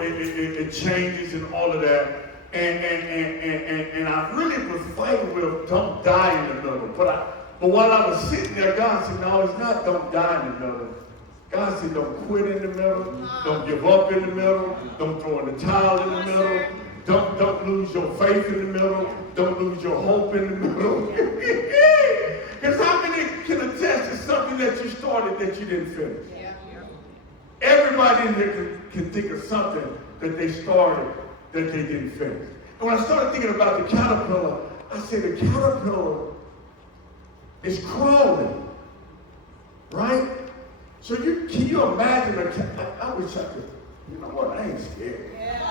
it changes and all of that. And I really was fighting with don't die in the middle. But while I was sitting there, God said, no, it's not don't die in the middle. God said, don't quit in the middle. Don't give up in the middle. Don't throw in the towel in the middle. Don't lose your faith in the middle. Don't lose your hope in the middle. Because how many can attest to something that you started that you didn't finish? Yeah. Everybody in here can think of something that they started that they didn't finish. And when I started thinking about the caterpillar, I said the caterpillar is crawling, right? So can you imagine I wish I could, you know what, I ain't scared.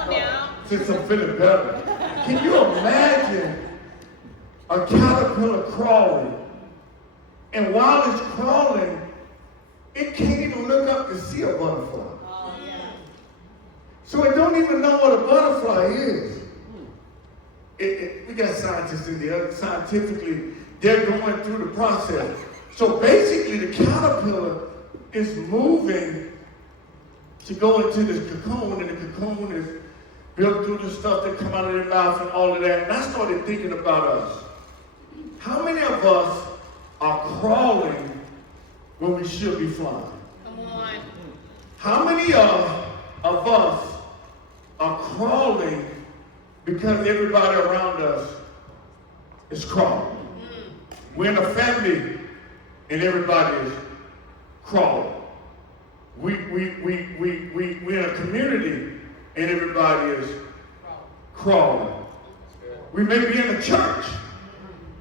Yeah. Since I'm feeling better. Can you imagine a caterpillar crawling? And while it's crawling, it can't even look up to see a butterfly. Oh, yeah. So it don't even know what a butterfly is. We got scientists in there. Scientifically, they're going through the process. So basically, the caterpillar is moving to go into this cocoon, and the cocoon is built through the stuff that come out of their mouth and all of that. And I started thinking about us. How many of us are crawling when we should be flying? Come on. How many of us are crawling because everybody around us is crawling? We're in a family and everybody is crawling. We're in a community and everybody is crawling. We may be in a church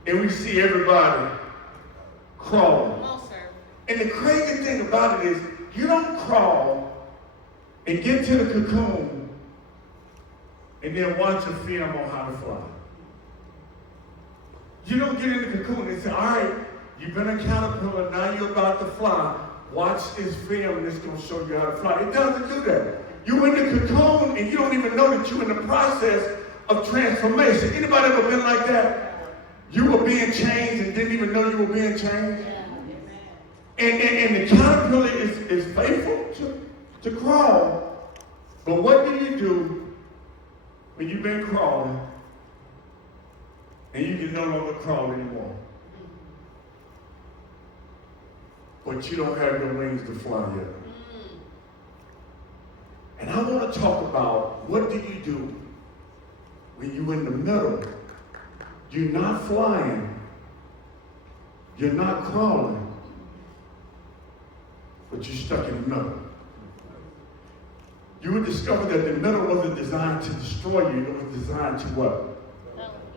and we see everybody crawling. And the crazy thing about it is you don't crawl and get to the cocoon and then watch a film on how to fly. You don't get in the cocoon and say, all right, you've been a caterpillar, now you're about to fly. Watch this film and it's going to show you how to fly. It doesn't do that. You're in the cocoon and you don't even know that you're in the process of transformation. Anybody ever been like that? You were being changed and didn't even know you were being changed? And the caterpillar is faithful to crawl. But what do you do when you've been crawling and you can no longer crawl anymore? But you don't have your wings to fly yet. And I want to talk about what do you do when you're in the middle. You're not flying. You're not crawling. But you're stuck in the middle. You would discover that the middle wasn't designed to destroy you. It was designed to what?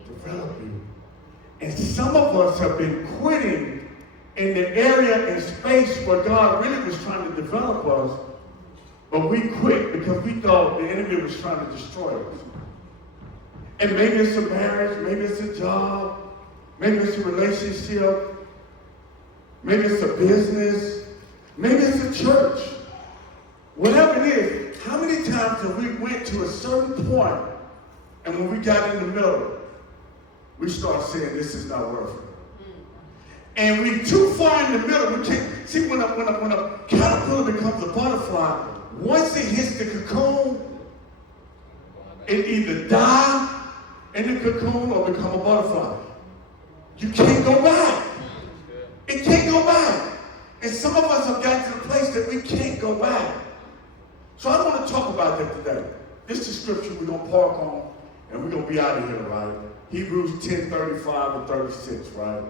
Develop you. And some of us have been quitting in the area and space where God really was trying to develop us, but we quit because we thought the enemy was trying to destroy us. And maybe it's a marriage, maybe it's a job, maybe it's a relationship, maybe it's a business, maybe it's a church. Whatever it is, how many times have we went to a certain point and when we got in the middle, we start saying this is not worth it. And we're too far in the middle. We can't see when a caterpillar becomes a butterfly. Once it hits the cocoon, it either die in the cocoon or become a butterfly. You can't go back. It can't go back. And some of us have gotten to the place that we can't go back. So I want to talk about that today. This is scripture we're going to park on, and we're going to be out of here, right? Hebrews 10:35 and 36, right?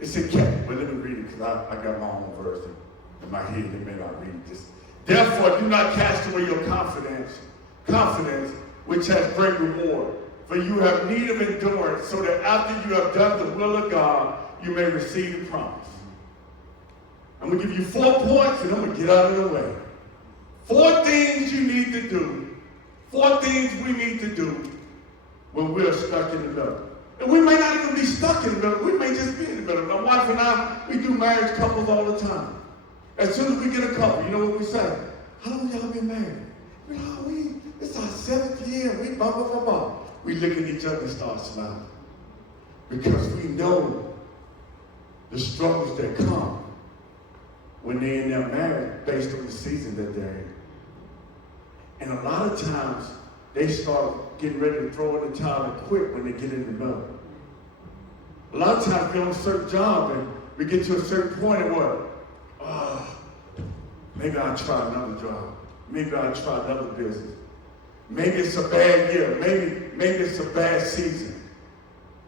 It said, but let me read it because I got my own version in my head. It may not read this. Therefore, do not cast away your confidence, which has great reward. For you have need of endurance, so that after you have done the will of God, you may receive the promise. I'm going to give you 4 points, and I'm going to get out of the way. 4 things you need to do. 4 things we need to do when we're stuck in the middle. And we may not even be stuck in the middle. We may just be in the middle. My wife and I, we do marriage couples all the time. As soon as we get a couple, you know what we say? How long y'all been married? It's our 7th year. And we blah, blah, blah, blah. We look at each other and start smiling. Because we know the struggles that come when they're in their marriage based on the season that they're in. And a lot of times, they start getting ready to throw in the towel and quit when they get in the middle. A lot of times, we're on a certain job, and we get to a certain point, and what? Maybe I'll try another job. Maybe I'll try another business. Maybe it's a bad year. Maybe it's a bad season.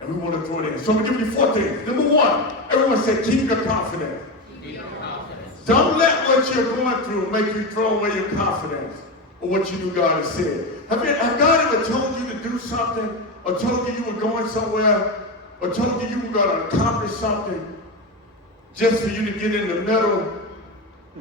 And we want to throw it in. So I'm going to give you 4 things. Number 1, everyone say, keep your confidence. Keep your confidence. Don't let what you're going through make you throw away your confidence or what you knew God has said. Have God ever told you to do something, or told you you were going somewhere, or told you you were going to accomplish something just for you to get in the middle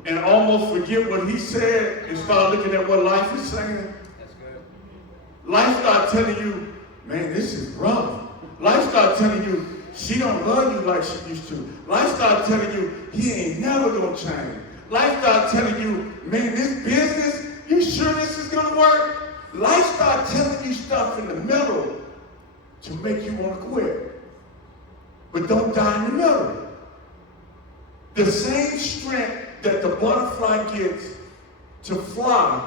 and almost forget what he said and start looking at what life is saying? That's good. Life start telling you, man, this is rough. Life start telling you, she don't love you like she used to. Life start telling you, he ain't never gonna change. Life start telling you, man, this business, you sure this is gonna work? Life start telling you stuff in the middle to make you want to quit. But don't die in the middle. The same strength that the butterfly gets to fly,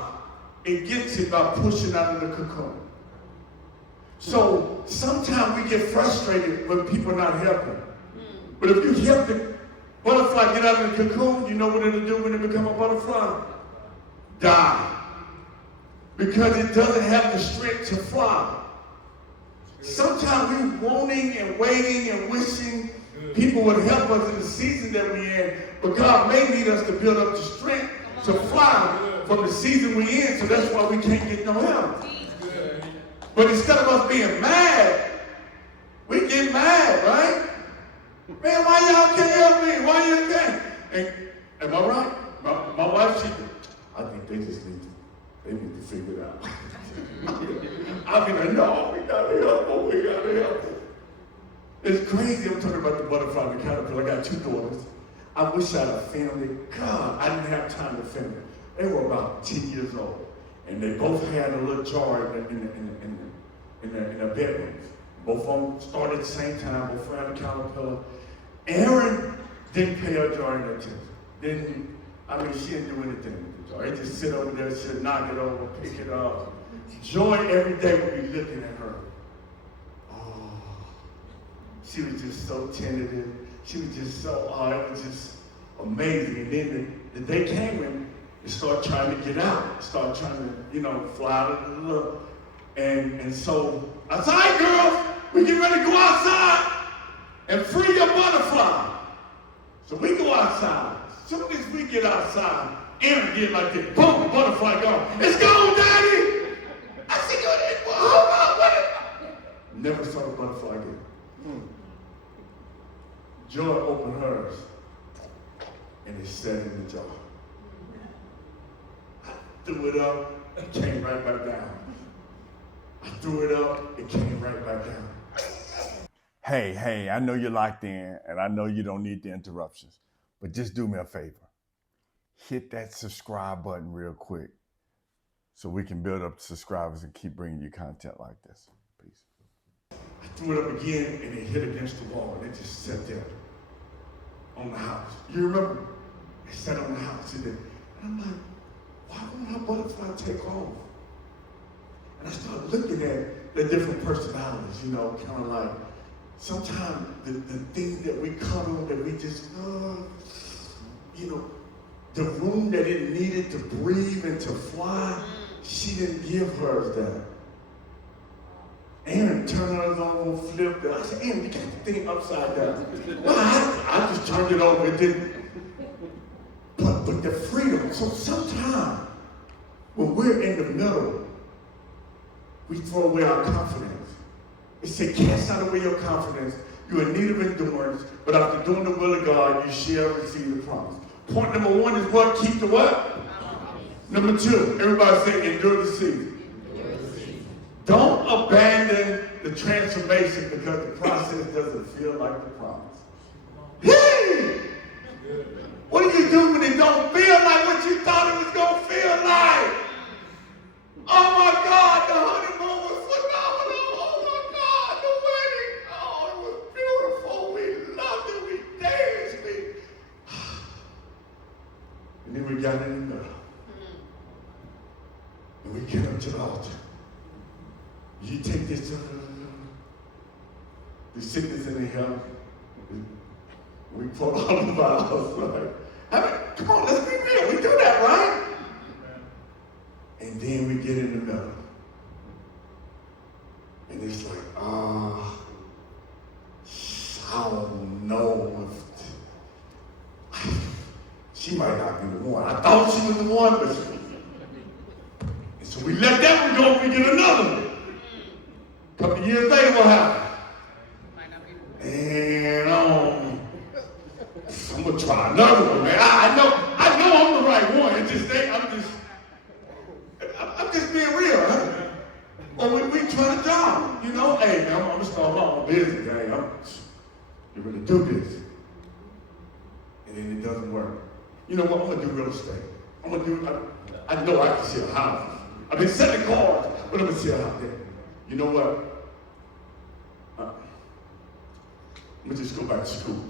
it gets it by pushing out of the cocoon. So sometimes we get frustrated when people are not helping. But if you help the butterfly get out of the cocoon, you know what it'll do when it becomes a butterfly? Die. Because it doesn't have the strength to fly. Sometimes we're wanting and waiting and wishing people would help us in the season that we're in, but God may need us to build up the strength to fly from the season we're in, so that's why we can't get no help. But instead of us being mad, we get mad, right? Man, why y'all can't help me? Why you can't? And am I right? My wife, I think they just need to figure it out. I mean, no, we gotta help them. We gotta help them. It's crazy. I'm talking about the butterfly and the caterpillar. I got 2 daughters. I wish I had a family. God, I didn't have time to film it. They were about 10 years old, and they both had a little jar in their bedrooms. Both of them started at the same time. Both had a caterpillar. Aaron didn't pay her jar any attention. She didn't do anything with the jar. He just sit over there, she'd knock it over, pick it up. Joy every day would be looking at her. Oh, she was just so tentative. She was just so, it was just amazing. And then the day came and they started trying to get out, started trying to, fly out of the look. And so I said, all right, girls, we get ready to go outside and free your butterfly. So we go outside. As soon as we get outside, Aaron did like this. Boom, butterfly gone. It's gone, Daddy. I said, hold on, what? Never saw the butterfly again. Joy opened hers, and it sat in the jar. I threw it up, it came right back down. I threw it up, it came right back down. Hey, I know you're locked in, and I know you don't need the interruptions, but just do me a favor. Hit that subscribe button real quick so we can build up subscribers and keep bringing you content like this. Peace. I threw it up again, and it hit against the wall, and it just sat there on the house. You remember? It sat on the house. And I'm like, why won't our butterfly take off? And I started looking at the different personalities, kind of like, sometimes the things that we cuddle, that we just love, the room that it needed to breathe and to fly, she didn't give hers that. Aaron turned hers over, flipped it. I said, Aaron, you got the thing upside down. Well, I just turned it over. It didn't. But the freedom. So sometimes when we're in the middle, we throw away our confidence. It said, cast out away your confidence. You're in need of endurance, but after doing the will of God, you shall receive the promise. Point number 1 is what? Keep the what? Number 2, everybody say, endure the season. Don't abandon the transformation because the process doesn't feel like the promise. Hey! What do you do when it don't feel like what you thought it was going to feel like? Oh my God, the honeymoon was phenomenal. Oh my God, the wedding. Oh, it was beautiful. We loved it. We danced. And then we got in the middle. And You take this, the sickness and the health. We quote all the Bibles, right? I mean, come on, let's be real. We do that, right? And then we get in the middle. And it's like, I don't know if she might not be the one. I thought she was the one, but and so we let that one go, we get another one. A couple of years later, what happened? And I'm gonna try another one, man. I know I'm the right one. It's just I'm just being real, huh? Or we try to job, you know. Hey, man, I'm gonna start my own business, gang. You're gonna do this, and then it doesn't work. You know what? I'm gonna do real estate. I know I can sell houses. I've been selling cars, but I'm gonna sell houses. You know what? I'm gonna just go back to school.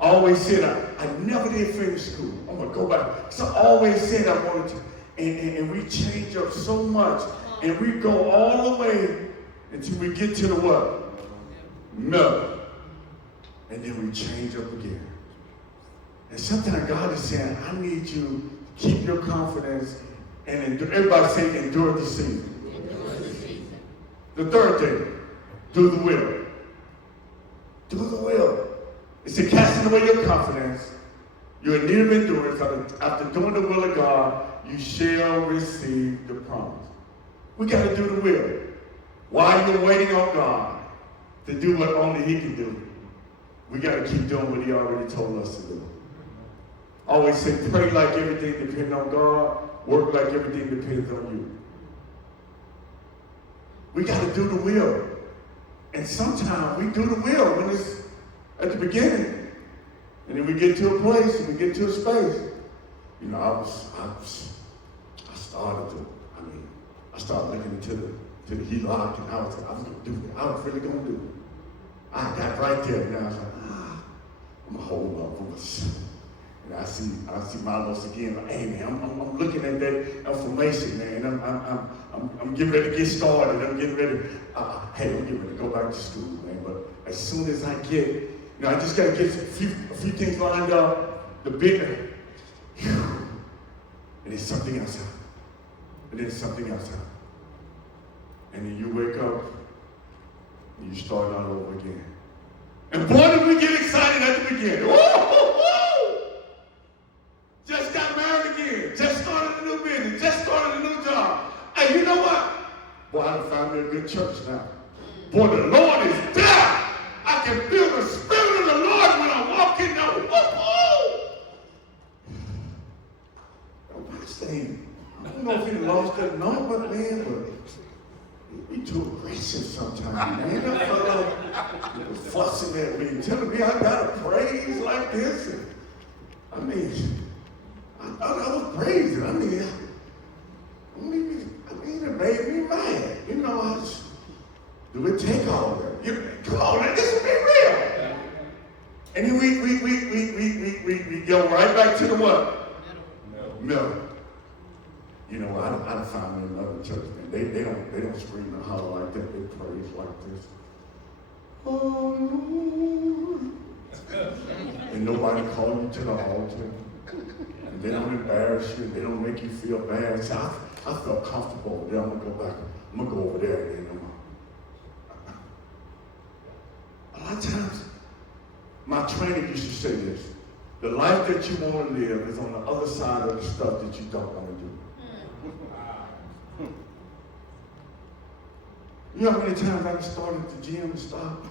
I always said I never did finish school. I'm gonna go back. So I always said I wanted to. And we change up so much. And we go all the way until we get to the what? No. And then we change up again. And sometimes God is saying, I need you to keep your confidence and everybody say endure the season. The third thing, do the will. Do the will. It's a casting away your confidence. You're in need of endurance. After doing the will of God, you shall receive the promise. We got to do the will. While you're waiting on God to do what only He can do, we got to keep doing what He already told us to do. Always say, pray like everything depends on God. Work like everything depends on you. We got to do the will. And sometimes we do the will when it's at the beginning. And then we get to a place and we get to a space. You know, I started looking into the HELOC, and I was going to do it. I was really going to do it. I got right there, and I was like, I'm going to hold up for myself. And I see Milos again, like, hey man, I'm looking at that information, man. I'm getting ready to get started. I'm getting ready, I'm getting ready to go back to school, man. But as soon as I get, I just got to get a few things lined up, the bigger, and then something else happens. And then something else happens. And then you wake up, and you start all over again. And boy, did we get excited at the beginning. Woo! Just got married again. Just started a new business. Just started a new job. And you know what? Boy, I found me a good church now. Boy, the Lord is there. I can feel the Spirit of the Lord when I walk in there. Nobody's saying, I don't know if he lost that number, man, but we too aggressive sometimes, man. I felt like he was fussing at me, telling me I got to praise like this. And, I was praising. It made me mad. Do it take all that? Come on, man, this will be real. And then we go right back to the what? No. I found me another church, man. They don't scream and holler like that. They praise like this. Oh Lord. And nobody call you to the altar. And they don't embarrass you. They don't make you feel bad. So I felt comfortable over there. I'm gonna go back. I'm gonna go over there again. A lot of times, my trainer used to say this: the life that you want to live is on the other side of the stuff that you don't want to do. You know how many times I started at the gym and stopped?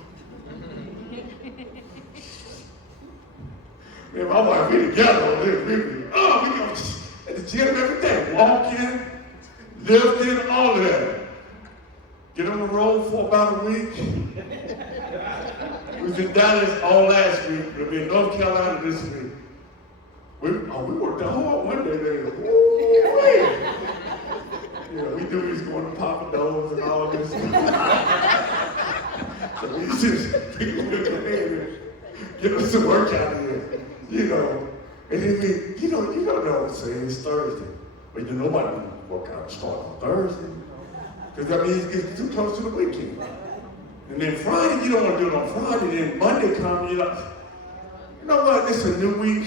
Man, my wife, we together. We go at the gym every day. Walking, lifting, all of that. Get on the road for about a week. We was in Dallas all last week. We'll be in North Carolina this week. We worked the whole one day. We do this going to Papa Do's and all this stuff. So we just get us some work out of here. And then you don't know what I'm saying, it's Thursday. But nobody want to work out and start on Thursday. Because that means it gets too close to the weekend. And then Friday, you don't want to do it on Friday. Then Monday comes, you're like, you know what? This is a new week.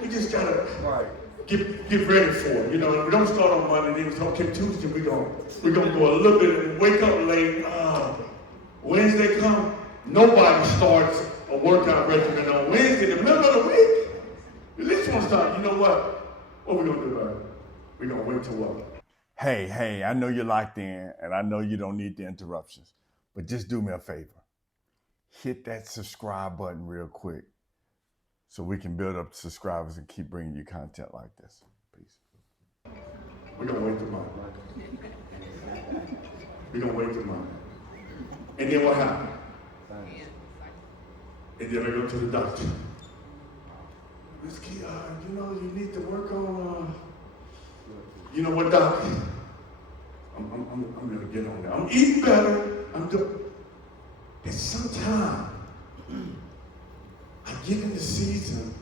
We just gotta get ready for it. You know, we don't start on Monday. Then we start, okay, Tuesday, we're gonna go a little bit and wake up late. Wednesday come, nobody starts a workout regimen on Wednesday, in the middle of the week. You at least want to start. You know what? What we gonna do about it? We're gonna wait till what? Hey, I know you're locked in, and I know you don't need the interruptions, but just do me a favor. Hit that subscribe button real quick so we can build up subscribers and keep bringing you content like this. Peace. We're going to wait till Monday. We're going to wait till Monday. And then what happened? And then I go to the doctor. Miss Key, you know, you need to work on, you know what, doc? I'm going to get on that. I'm eating better. I'm good. And sometimes I get in the season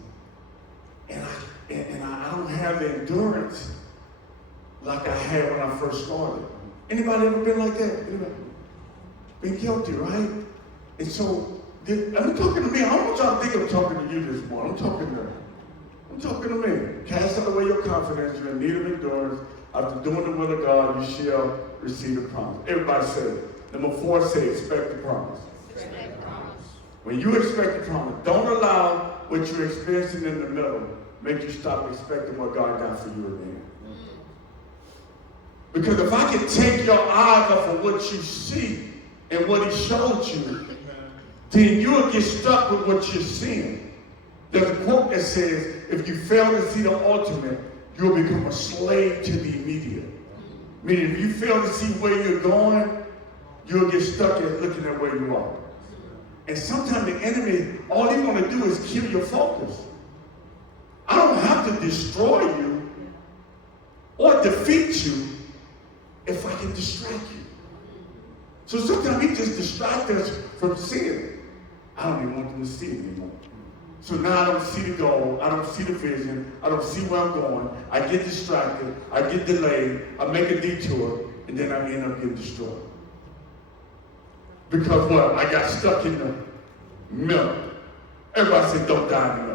and I don't have the endurance like I had when I first started. Anybody ever been like that? Anybody? Been guilty, right? And so, I'm talking to me. I don't want y'all to think I'm talking to you this morning. I'm talking to me. Cast out away your confidence. You're in need of endurance. After doing the will of God, you shall receive the promise. Everybody say it. Number 4, say expect the promise. When you expect the promise, don't allow what you're experiencing in the middle make you stop expecting what God got for you again. Because if I can take your eyes off of what you see and what He showed you, then you'll get stuck with what you're seeing. There's a quote that says, if you fail to see the ultimate, you'll become a slave to the immediate. Meaning, if you fail to see where you're going, you'll get stuck at looking at where you are. And sometimes the enemy, all he want to do is kill your focus. I don't have to destroy you or defeat you if I can distract you. So sometimes he just distracts us from seeing it. I don't even want them to see it anymore. So now I don't see the goal, I don't see the vision, I don't see where I'm going, I get distracted, I get delayed, I make a detour, and then I end up getting destroyed. Because what? I got stuck in the middle. Everybody say, don't die in the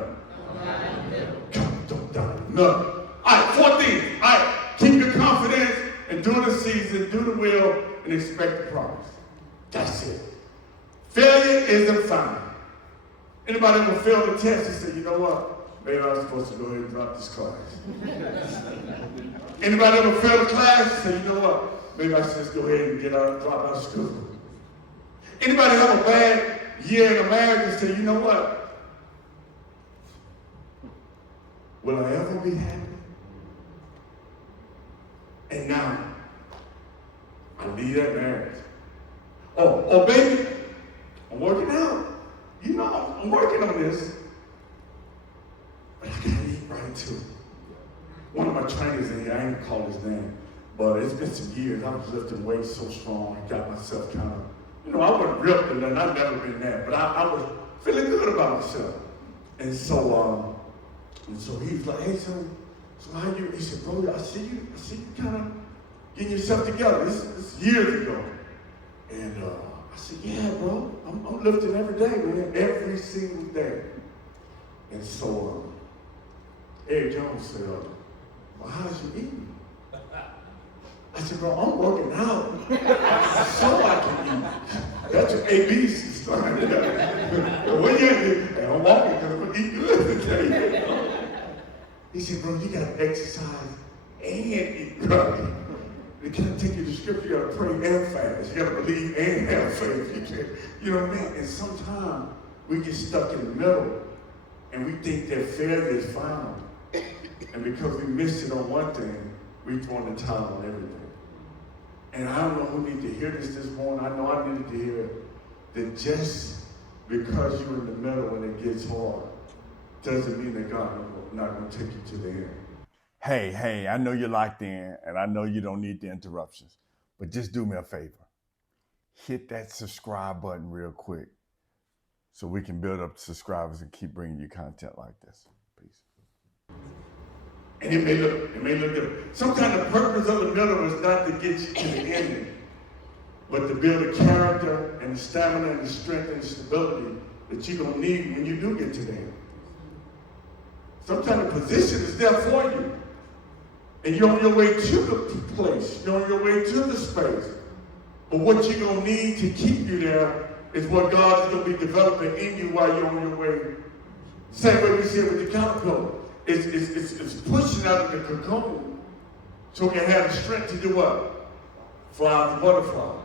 middle. Don't die in the middle. All right, 4 things. All right, keep your confidence and do the season, do the will, and expect the promise. That's it. Failure isn't final. Anybody ever failed a test and say, you know what? Maybe I was supposed to go ahead and drop this class. Anybody ever failed a class and say, you know what? Maybe I should just go ahead and drop out of school. Anybody have a bad year in a marriage and say, you know what? Will I ever be happy? And now, I leave that marriage. Oh, baby, I'm working out. You know, I'm working on this. But I gotta eat right too. One of my trainers in here, I ain't gonna call his name, but it's been some years. I was lifting weights so strong, I got myself kind of, you know, I wasn't ripped and nothing. I've never been there, but I was feeling good about myself. And so he's like, hey, son, so how you? He said, bro, I see you kind of getting yourself together. This is years ago. And I said, yeah, bro, I'm lifting every day, man, every single day. And so Ed Jones said, well, how's you eating? I said, bro, I'm working out so I can eat. That's your ABCs, son. When you're I'm walking because I'm going to eat good today. He said, bro, you got to exercise and eat right. You can't take you to scripture, you got to pray and fast. You got to believe and have faith. You know what I mean? And sometimes we get stuck in the middle and we think that failure is final. And because we missed it on one thing, we throw in the towel on everything. And I don't know who needs to hear this morning. I know I needed to hear it. That just because you're in the middle when it gets hard doesn't mean that God is not going to take you to the end. Hey, I know you're locked in, and I know you don't need the interruptions, but just do me a favor. Hit that subscribe button real quick so we can build up subscribers and keep bringing you content like this. Peace. And it may look different. Sometimes the purpose of the middle is not to get you to the ending, but to build a character and the stamina and the strength and the stability that you're going to need when you do get to the end. Sometimes the position is there for you. And you're on your way to the place. You're on your way to the space. But what you're going to need to keep you there is what God is going to be developing in you while you're on your way. Same way we see it with the caterpillar. It's pushing out of the cocoon so it can have the strength to do what? Fly out the butterfly.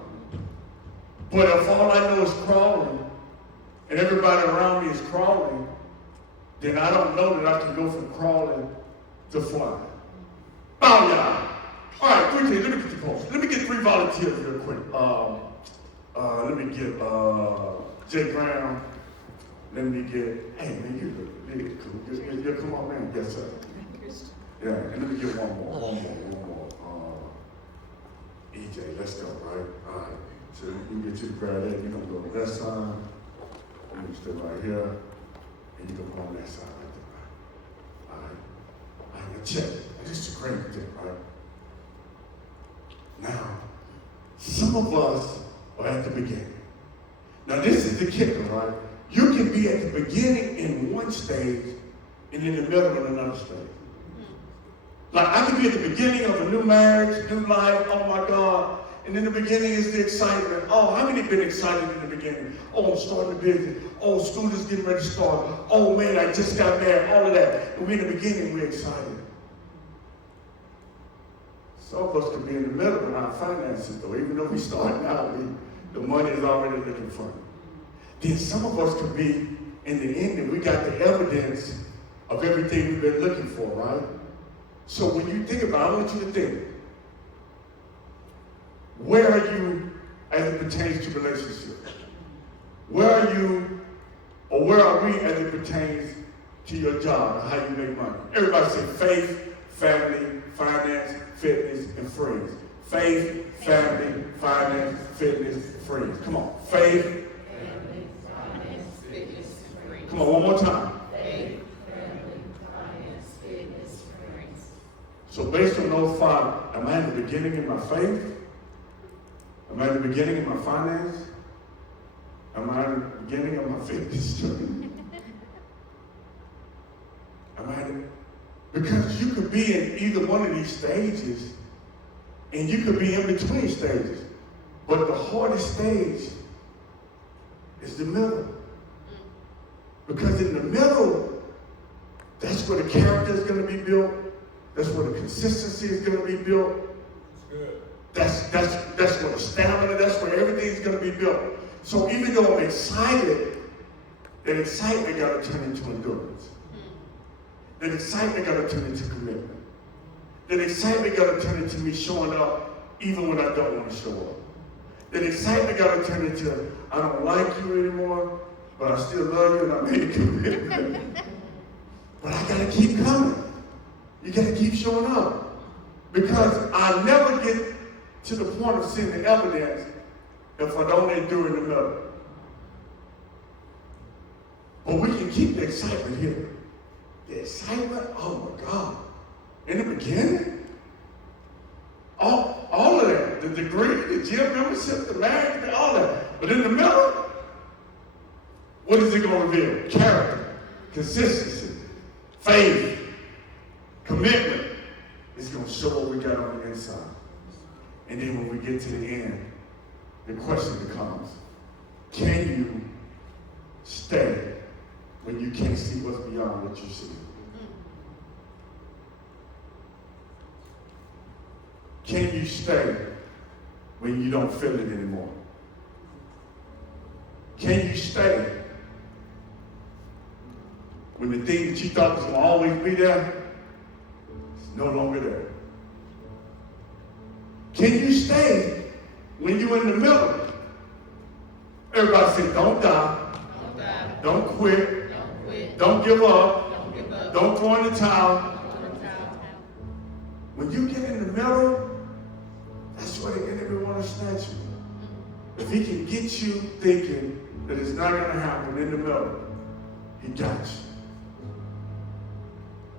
But if all I know is crawling, and everybody around me is crawling, then I don't know that I can go from crawling to flying. Oh, yeah. All right, quickly, let me get the post. Let me get 3 volunteers real quick. Let me get Jay Brown. Let me get, hey, man, you look really cool. Yeah, come on, man. Yes, sir. Yeah, and let me get one more. EJ, let's go, right? All right. So we get you to grab that. You're going to go to that side. I'm going to stay right here. And you're going to go on that side right there. All right. All right, now check. This is a great thing, right? Now, some of us are at the beginning. Now, this is the kicker, right? You can be at the beginning in one stage and in the middle of another stage. Like, I can be at the beginning of a new marriage, new life, oh my God. And in the beginning is the excitement. Oh, how many have been excited in the beginning? Oh, I'm starting a business. Oh, school is getting ready to start. Oh, man, I just got married. All of that. And we in the beginning, we're excited. Some of us could be in the middle in our finances, though. Even though we starting out, the money is already looking funny. Then some of us could be in the end, and we got the evidence of everything we've been looking for, right? So when you think about it, I want you to think, where are you as it pertains to relationships? Where are you, or where are we as it pertains to your job, how you make money? Everybody say faith, family, finance, fitness, and friends. Faith, family, finance, fitness, friends. Come on. Faith, family, finance, fitness, friends. Come on, one more time. Faith, family, finance, fitness, friends. So based on those 5, am I in the beginning in my faith? Am I in the beginning of my finance? Am I in the beginning of my fitness journey? Because you could be in either one of these stages, and you could be in between stages. But the hardest stage is the middle. Because in the middle, that's where the character is going to be built. That's where the consistency is going to be built. That's where the stamina, that's where everything's going to be built. So even though I'm excited, that excitement got to turn into endurance. That excitement got to turn into commitment. That excitement got to turn into me showing up even when I don't want to show up. That excitement got to turn into, I don't like you anymore, but I still love you and I made a commitment. But I got to keep coming. You got to keep showing up. Because I never get to the point of seeing the evidence if I don't endure in the middle. But we can keep the excitement here. The excitement, oh my God. In the beginning, all of that, the degree, the gym membership, the marriage, all that. But in the middle, what is it going to reveal? Character, consistency, faith, commitment. It's going to show what we got on the inside. And then when we get to the end, the question becomes, can you stay when you can't see what's beyond what you see? Can you stay when you don't feel it anymore? Can you stay when the thing that you thought was going to always be there is no longer there? Can you stay when you're in the middle? Everybody say, don't die. Don't die. Don't quit. Don't quit. Don't give up. Don't give up. Don't throw in the towel. Don't throw in the towel. When you get in the middle, that's where the enemy wants to snatch you. If he can get you thinking that it's not going to happen in the middle, he got you.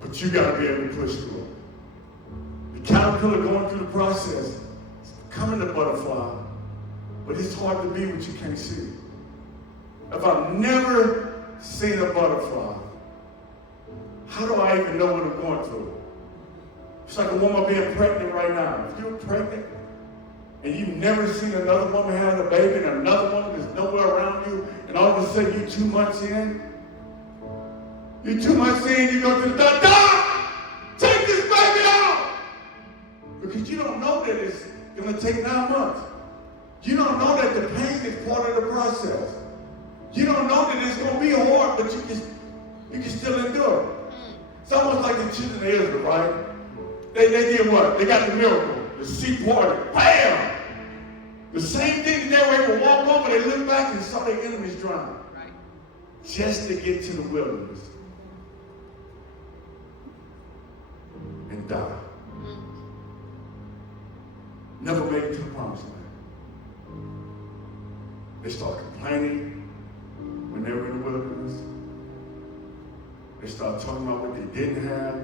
But But you got to be able to push through it. The caterpillar going through the process, is becoming a butterfly, but it's hard to be what you can't see. If I've never seen a butterfly, how do I even know what I'm going through? It's like a woman being pregnant right now. If you're pregnant and you've never seen another woman have a baby and another woman is nowhere around you, and all of a sudden you're 2 months in, you go to the doctor, Doc, take this baby out! Because you don't know that it's going to take 9 months. You don't know that the pain is part of the process. You don't know that it's going to be hard, but you can still endure it. It's almost like the children of Israel, right? They did what? They got the miracle. The sea parted. Bam! The same thing that they were able to walk over, they looked back and saw their enemies drown. Right. Just to get to the wilderness. And die. Never made it to the promised land. They start complaining when they were in the wilderness. They start talking about what they didn't have,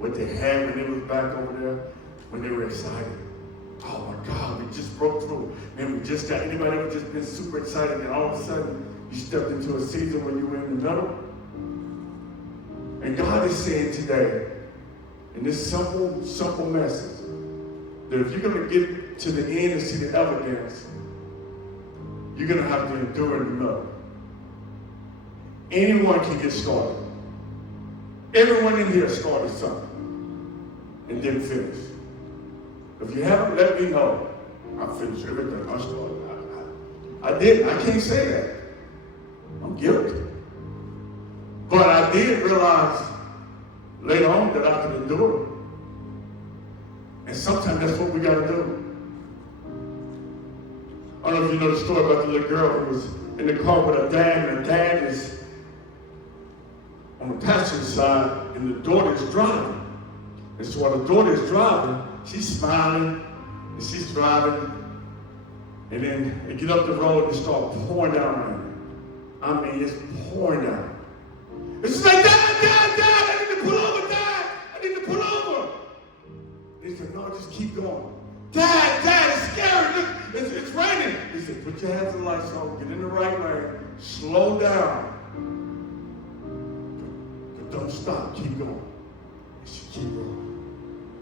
what they had when they was back over there, when they were excited. Oh my God, we just broke through. Man, we just got, anybody ever just been super excited and all of a sudden you stepped into a season when you were in the middle? And God is saying today, in this simple message, that if you're going to get to the end and see the evidence, you're going to have to endure in the middle. Anyone can get started. Everyone in here started something and didn't finish. If you haven't, let me know. I finished everything I started. I didn't. I can't say that. I'm guilty. But I did realize later on that I could endure it. And sometimes that's what we got to do. I don't know if you know the story about the little girl who was in the car with her dad, and her dad is on the passenger side, and the daughter is driving. And so while the daughter is driving, she's smiling, and she's driving, and then they get up the road and start pouring down rain. I mean, it's pouring down. And she's like, Dad, I need to pull over, Dad, I need to pull over. And he said, no, just keep going. Dad, it's scary, look, it's raining. He said, put your hands on the lights on, get in the right lane, slow down. Don't stop, keep going. And she keep going.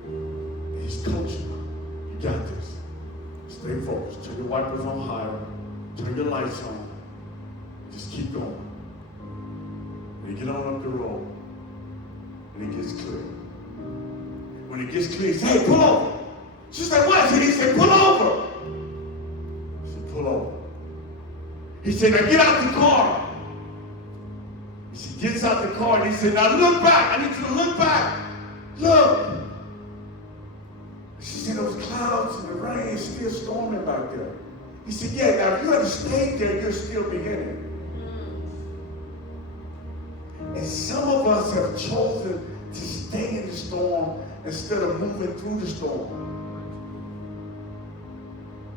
And he's coaching her. You got this. Stay focused. Turn your wipers on higher. Turn your lights on. Just keep going. And you get on up the road. And it gets clear. When it gets clear, he says, hey, pull over. She's like, what? He said, pull over. She said, pull over. He said, now get out the car. She gets out the car and he said, now look back. I need you to look back. Look. She said, those clouds and the rain is still storming back there. He said, yeah, now if you had stayed there, you're still beginning. And some of us have chosen to stay in the storm instead of moving through the storm.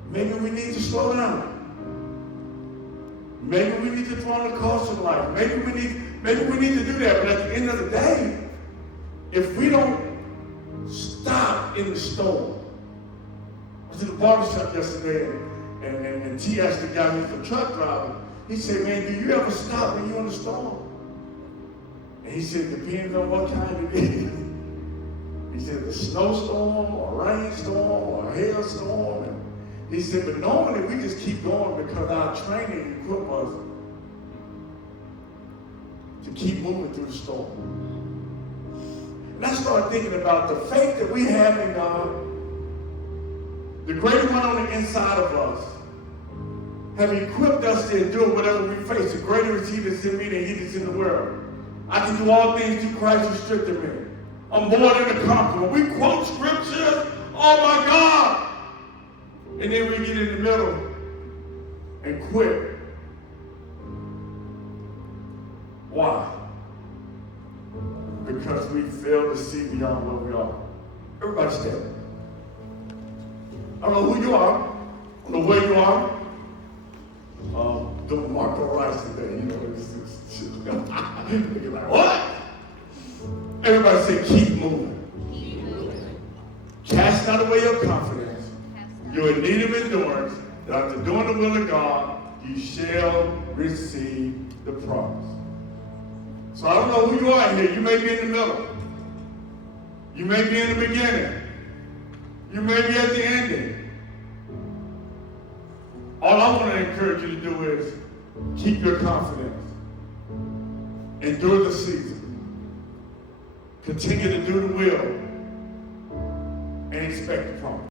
Maybe we need to slow down. Maybe we need to throw on the caution light. Maybe we need to do that. But at the end of the day, if we don't stop in the storm. I was in the barbershop yesterday, and T asked the guy who's a truck driver, he said, man, do you ever stop when you're in a storm? And he said, depends on what kind it is. He said, the snowstorm, or rainstorm, or hailstorm. And he said, but normally we just keep going because our training equipped us to keep moving through the storm. And I started thinking about the faith that we have in God, the greater one on the inside of us, have equipped us to endure whatever we face. The greater is he that's in me than he that's in the world. I can do all things through Christ who strengthens me. I'm more than a conqueror. We quote scriptures, oh my God. And then we get in the middle and quit. Why? Because we fail to see beyond where we are. Everybody stand. I don't know who you are. I don't know where you are. Doing Marco Rice today, you know, you're like, what? Everybody say, keep moving. Keep moving. Cast not away your confidence. You're in need of endurance, that after doing the will of God, you shall receive the promise. So I don't know who you are here. You may be in the middle. You may be in the beginning. You may be at the ending. All I want to encourage you to do is keep your confidence. Endure the season. Continue to do the will and expect the promise.